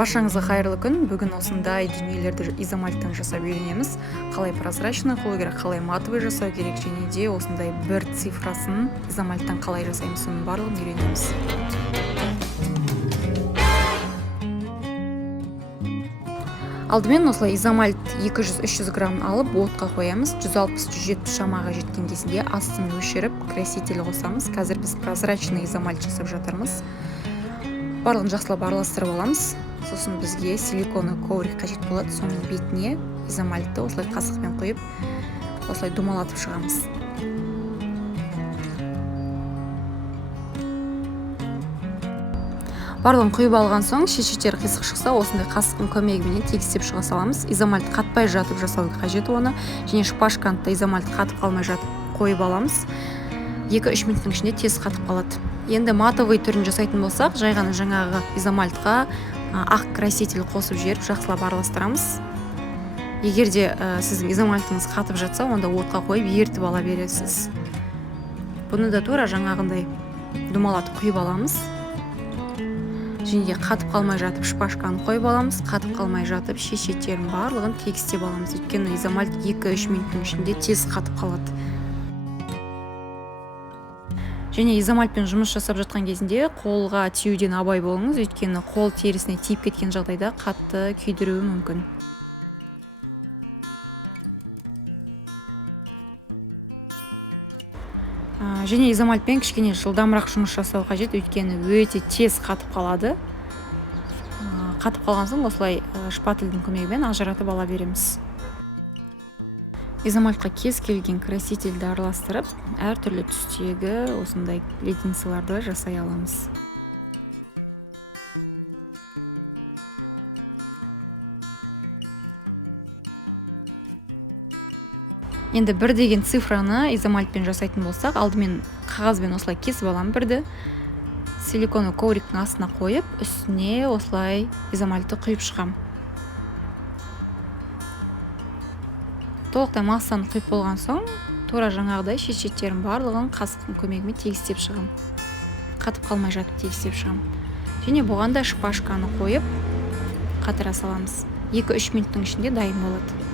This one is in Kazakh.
Баршаңызға қайырлы күн. Бүгін осындай дүниелерді изомальттан жасап үйренеміз. Қалай прозрачный қылу керек, қалай матовый жасау керек, және де осындай бір цифрасын изомальттан қалай жасаймыз, соның барлығын үйренеміз. Алдымен осылай изомальт 200-300 грамм алып отқа қоямыз. 160-170 шамаға жеткен кезінде астын өшіріп, краситель қосамыз. Қазір біз прозрачный изомальт жасап жатырмыз. Барлығын жақсылап араластырып аламыз. Сосын бізге силиконы коврик қажет болады. Соның бетіне изомальтты осылай қасықпен құйып, осылай думалатып шығамыз. Барлығын құйып алған соң, шешеттер қисық шықса, осындай қасықтың көмегімен тегістеп шыға саламыз. Изомальт қатпай жатып жасау қажет оны, және шпажканы да изомальт қатып қалмай жатып қойып аламыз. 2-3 минуттың ішінде тез қатып қалады. Енді матовый түрін жасайтын болсақ, жай ғана жаңағы изомальтқа ақ краситель қосып жіберіп жақсылап араластырамыз. Егер де сіздің изомальтыңыз қатып жатса, онда отқа қойып ертіп ала бересіз. Бұны да тура жаңағындай думалатып құйып аламыз. Және де қатып қалмай жатып шпажканы қойып аламыз. Қатып қалмай жатып шешеттерін барлығын тегістеп аламыз. Өйткені изомальт 2-3 минуттың ішінде тез қатып қалады. Және изомальтпен жұмыс жасап жатқан кезінде қолға тиюден абай болыңыз, өйткені қол терісіне тиіп кеткен жағдайда қатты күйдіруі мүмкін. Және изомальтпен кішкене жылдамырақ жұмыс жасау қажет, өйткені өте тез қатып қалады. Қатып қалған соң осылай шпательдің көмегімен ажыратып ала береміз. Изомальтқа кез келген красительді араластырып, әртүрлі түстегі осындай леденцыларды жасай аламыз. Енді бір деген цифраны изомальтпен жасайтын болсақ, алдымен қағазбен осылай кесіп аламын бірді. Силиконы ковриктің астына қойып, үстіне осылай изомальтты құйып шығам. Толықтай массаны құйып болған соң, тура жаңағыдай шешеттерін барлығын қасықтың көмегімен тегістеп шығам. Қатып қалмай жатып тегістеп шығам. Және бұған да шпажканы қойып, қатыра саламыз. 2-3 минуттың ішінде дайын болады.